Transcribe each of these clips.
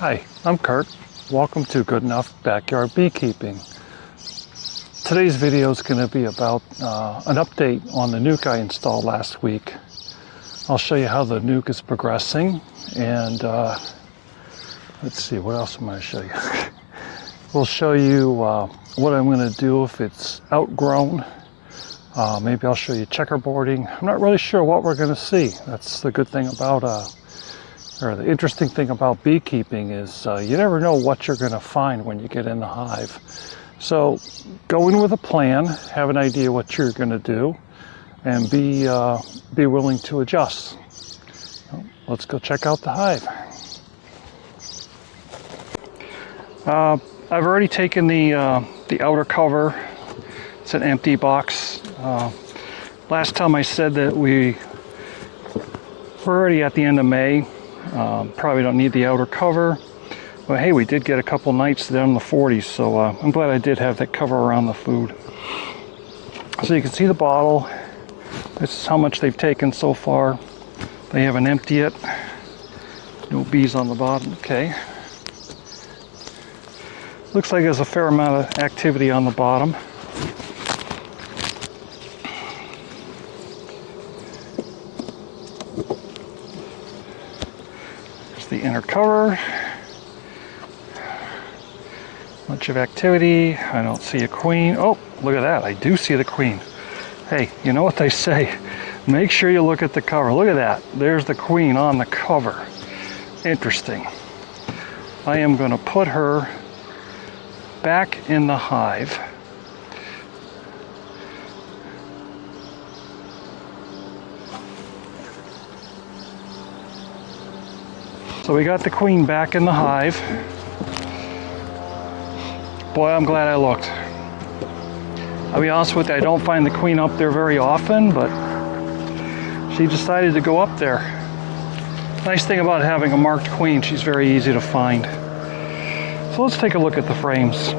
Hi, I'm Kurt. Welcome to Good Enough Backyard Beekeeping. Today's video is going to be about an update on the nuke I installed last week. I'll show you how the nuke is progressing, and let's see, what else am I going to show you? We'll show you what I'm going to do if it's outgrown. Maybe I'll show you checkerboarding. I'm not really sure what we're going to see. That's the good thing about or the interesting thing about beekeeping is you never know what you're going to find when you get in the hive. So go in with a plan, have an idea what you're going to do, and be willing to adjust. Let's go check out the hive. I've already taken the outer cover. It's an empty box. Last time I said that we're already at the end of May. Probably don't need the outer cover, but hey, we did get a couple nights down in the 40s, so I'm glad I did have that cover around the food. So you can see the bottle. This is how much they've taken so far. They haven't emptied it. No bees on the bottom. Okay. Looks like there's a fair amount of activity on the bottom. The inner cover. Bunch of activity. I don't see a queen. Oh, look at that. I do see the queen. Hey, you know what they say? Make sure you look at the cover. Look at that. There's the queen on the cover. Interesting. I am going to put her back in the hive. So we got the queen back in the hive. Boy, I'm glad I looked. I'll be honest with you, I don't find the queen up there very often, but she decided to go up there. Nice thing about having a marked queen, she's very easy to find. So let's take a look at the frames.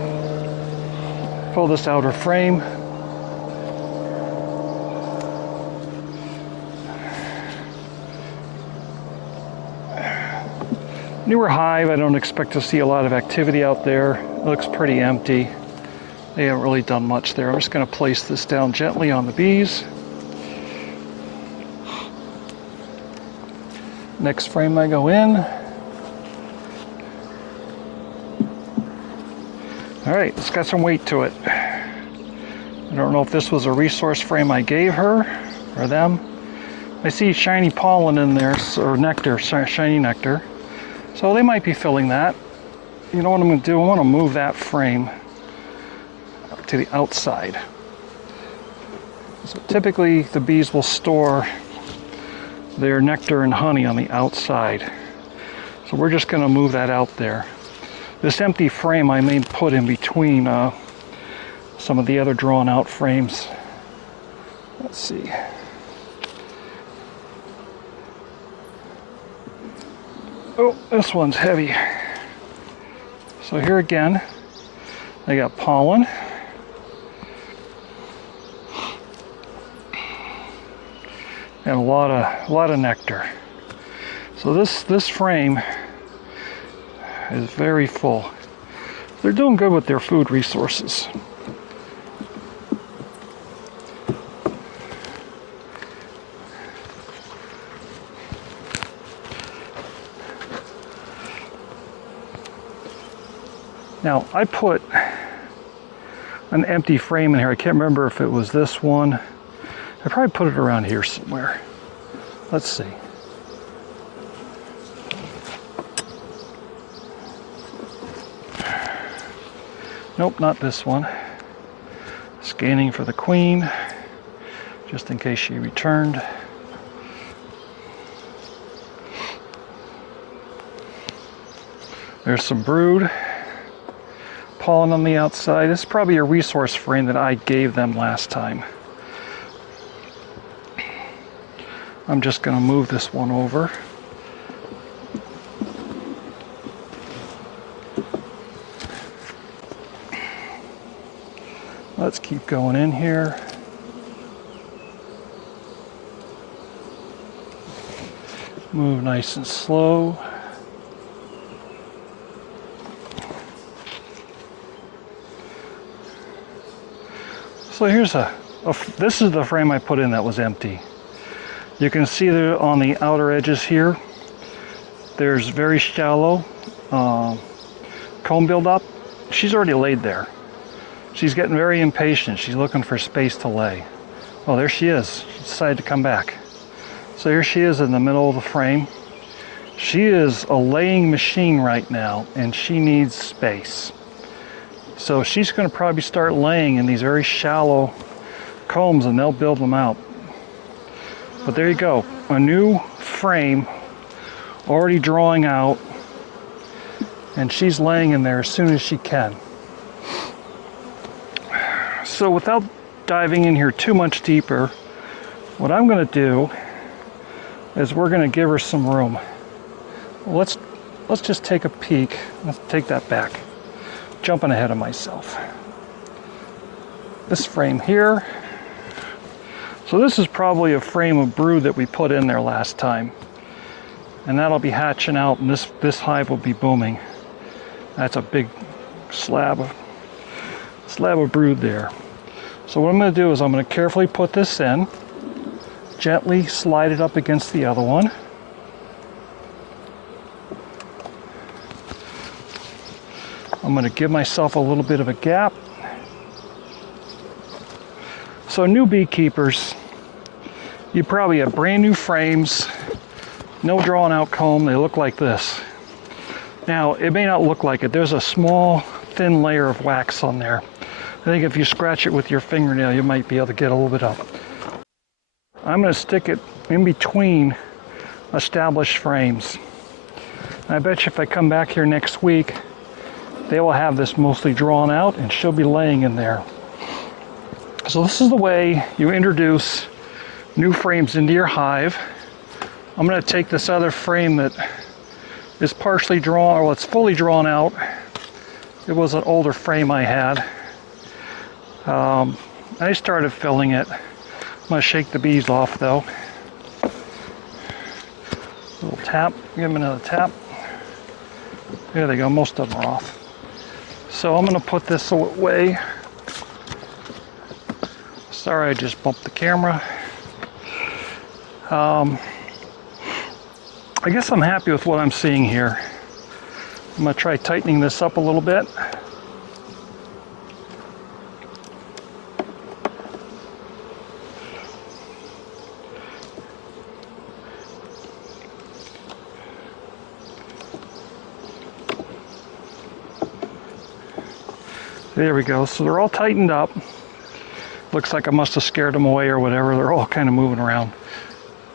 Pull this outer frame. Newer hive, I don't expect to see a lot of activity out there. It looks pretty empty. They haven't really done much there. I'm just going to place this down gently on the bees. Next frame I go in. All right, it's got some weight to it. I don't know if this was a resource frame I gave her or them. I see shiny pollen in there, or nectar, shiny nectar. So they might be filling that. You know what I'm going to do? I want to move that frame to the outside. So typically the bees will store their nectar and honey on the outside. So we're just going to move that out there. This empty frame I may put in between some of the other drawn out frames. Let's see. Oh, this one's heavy. So here again, I got pollen. And a lot of nectar. So this frame is very full. They're doing good with their food resources. Now, I put an empty frame in here. I can't remember if it was this one. I probably put it around here somewhere. Let's see. Nope, not this one. Scanning for the queen, just in case she returned. There's some brood. Pollen on the outside. This is probably a resource frame that I gave them last time. I'm just going to move this one over. Let's keep going in here. Move nice and slow. So here's this is the frame I put in that was empty. You can see there on the outer edges here, there's very shallow comb buildup. She's already laid there. She's getting very impatient. She's looking for space to lay. Oh, there she is. She decided to come back. So here she is in the middle of the frame. She is a laying machine right now, and she needs space. So she's going to probably start laying in these very shallow combs, and they'll build them out. But there you go, a new frame already drawing out, and she's laying in there as soon as she can. So without diving in here too much deeper, what I'm going to do is we're going to give her some room. Let's just take a peek. Let's take that back. Jumping ahead of myself. This frame here. So this is probably a frame of brood that we put in there last time. And that'll be hatching out, and this hive will be booming. That's a big slab of brood there. So what I'm going to do is I'm going to carefully put this in, gently slide it up against the other one. I'm going to give myself a little bit of a gap. So new beekeepers, you probably have brand new frames, no drawn out comb. They look like this. Now, it may not look like it. There's a small, thin layer of wax on there. I think if you scratch it with your fingernail, you might be able to get a little bit up. I'm going to stick it in between established frames. And I bet you if I come back here next week, they will have this mostly drawn out, and she'll be laying in there. So this is the way you introduce new frames into your hive. I'm going to take this other frame that is partially drawn, or it's fully drawn out. It was an older frame I had. I started filling it. I'm going to shake the bees off though. Little tap, give them another tap. There they go, most of them are off. So I'm going to put this away. Sorry, I just bumped the camera. I guess I'm happy with what I'm seeing here. I'm going to try tightening this up a little bit. There we go. So they're all tightened up. Looks like I must have scared them away or whatever. They're all kind of moving around.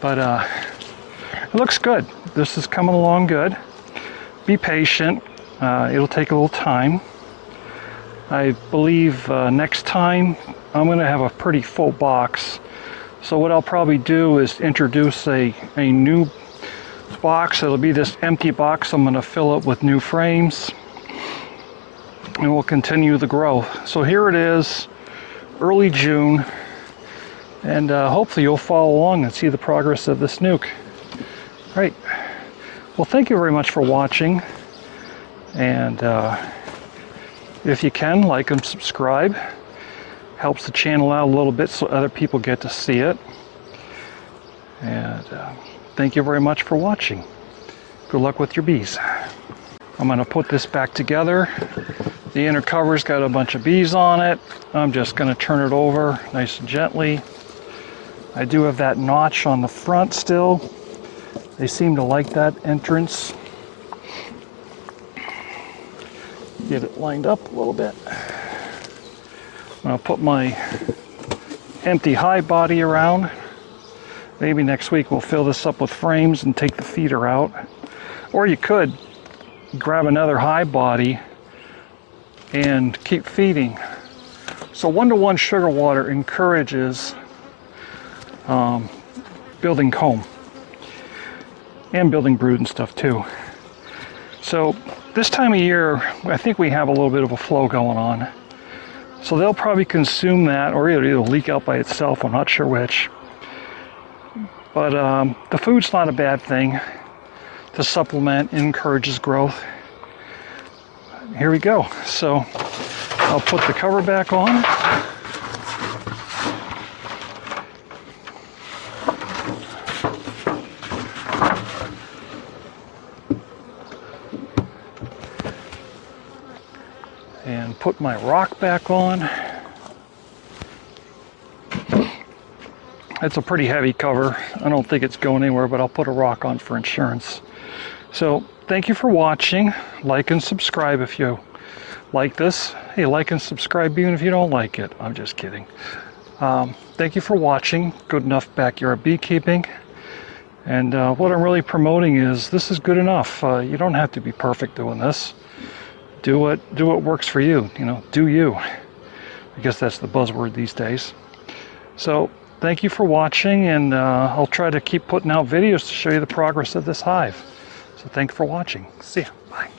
But it looks good. This is coming along good. Be patient. It'll take a little time. I believe next time I'm going to have a pretty full box. So what I'll probably do is introduce a new box. It'll be this empty box. I'm going to fill it with new frames. And we'll continue the growth. So here it is, early June, and hopefully you'll follow along and see the progress of this nuke. Great. Well, thank you very much for watching, and if you can, like and subscribe. Helps the channel out a little bit so other people get to see it. And thank you very much for watching. Good luck with your bees. I'm going to put this back together. The inner cover's got a bunch of bees on it. I'm just going to turn it over nice and gently. I do have that notch on the front still. They seem to like that entrance. Get it lined up a little bit. I'm going to put my empty hive body around. Maybe next week we'll fill this up with frames and take the feeder out. Or you could grab another hive body and keep feeding. So 1-to-1 sugar water encourages building comb and building brood and stuff too. So this time of year, I think we have a little bit of a flow going on. So they'll probably consume that, or it'll leak out by itself. I'm not sure which. But the food's not a bad thing to supplement, encourages growth. Here we go. So I'll put the cover back on. And put my rock back on. It's a pretty heavy cover. I don't think it's going anywhere, but I'll put a rock on for insurance. So thank you for watching. Like and subscribe if you like this. Hey, like and subscribe even if you don't like it. I'm just kidding. Thank you for watching Good Enough Backyard Beekeeping. And what I'm really promoting is this is good enough. You don't have to be perfect doing this. Do what works for you. You know, do you. I guess that's the buzzword these days. So thank you for watching, and I'll try to keep putting out videos to show you the progress of this hive. So thanks for watching. See ya. Bye.